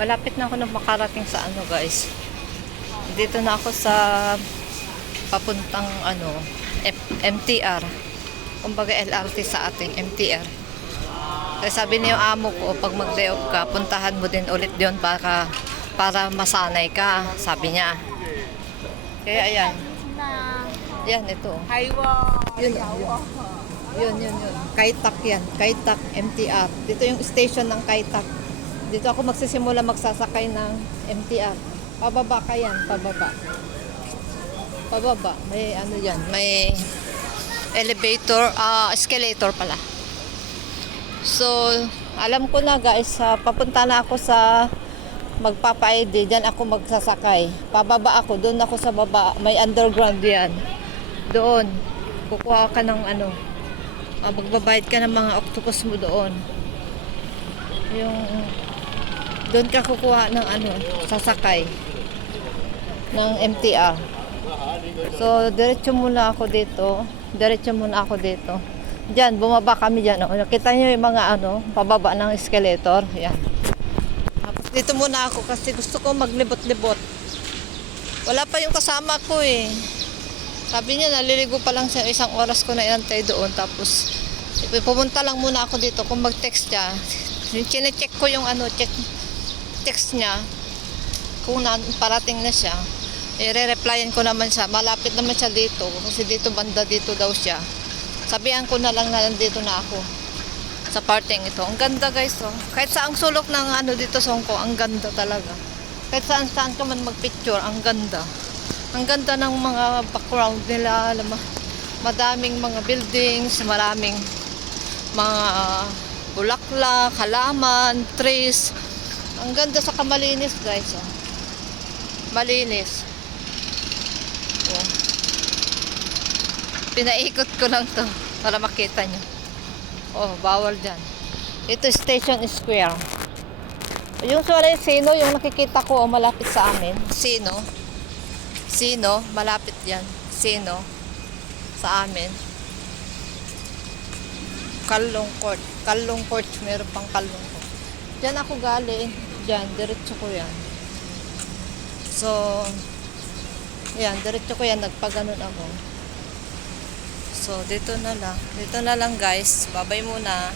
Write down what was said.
Malapit na ako na makarating sa ano guys. Dito na ako sa papuntang ano, MTR. Kumbaga LRT sa ating MTR. Kaya sabi niyo amo ko, pag mag-day off ka, puntahan mo din ulit diyon para masanay ka, sabi niya. Kaya ayan. Yan, ito. Yun, yun. Kaitak yan. Kaitak, MTR. Dito yung station ng Kaitak. Dito ako magsisimula magsasakay ng MTR. Pababa ka yan, pababa. Pababa. May ano yan, may elevator, escalator pala. So, alam ko na guys, papunta na ako sa magpapa-ID. Diyan ako magsasakay. Pababa ako, doon ako sa baba. May underground yan. Doon. Kukuha ka ng ano, magbabayad ka ng mga octopus mo doon. Yung doon ka kukuha ng ano, sasakay ng MTR. So, diretso muna ako dito. Diyan, bumaba kami diyan. Oh. Nakita niyo yung mga ano, pababa ng escalator. Yan. Tapos dito muna ako kasi gusto ko maglibot-libot. Wala pa yung kasama ko eh. Sabi niya, naliligo pa lang siya. Isang oras ko na inantay doon. Tapos, pumunta lang muna ako dito. Kung mag-text siya, chine-check ko yung ano, text niya. Kung parating na siya, i-replyan ko naman siya. Malapit naman siya dito. Kasi dito, banda dito daw siya. Sabihan ko na lang na nandito na ako. Sa parting ito. Ang ganda guys, oh. Kahit saang sulok ng ano dito sa Hong Kong, ang ganda talaga. Kahit saan ka man mag-picture, ang ganda. Ang ganda ng mga background nila, madaming mga buildings, maraming mga bulaklak, halaman, trees. Ang ganda sa kamalinis guys. Oh. Malinis. Oh. Pinaikot ko lang to para makita nyo. Oh, bawal dyan. Ito Station Square. Yung Sino, yung nakikita ko malapit sa amin. Sino, malapit yan. Sino, sa amin. Kalong Court. Meron pang Kalong Court. Diyan ako galing. Diyan, diretso ko yan. So, yan, diretso ko yan. Nagpaganon ako. So, dito na lang. Dito na lang guys. Babay muna.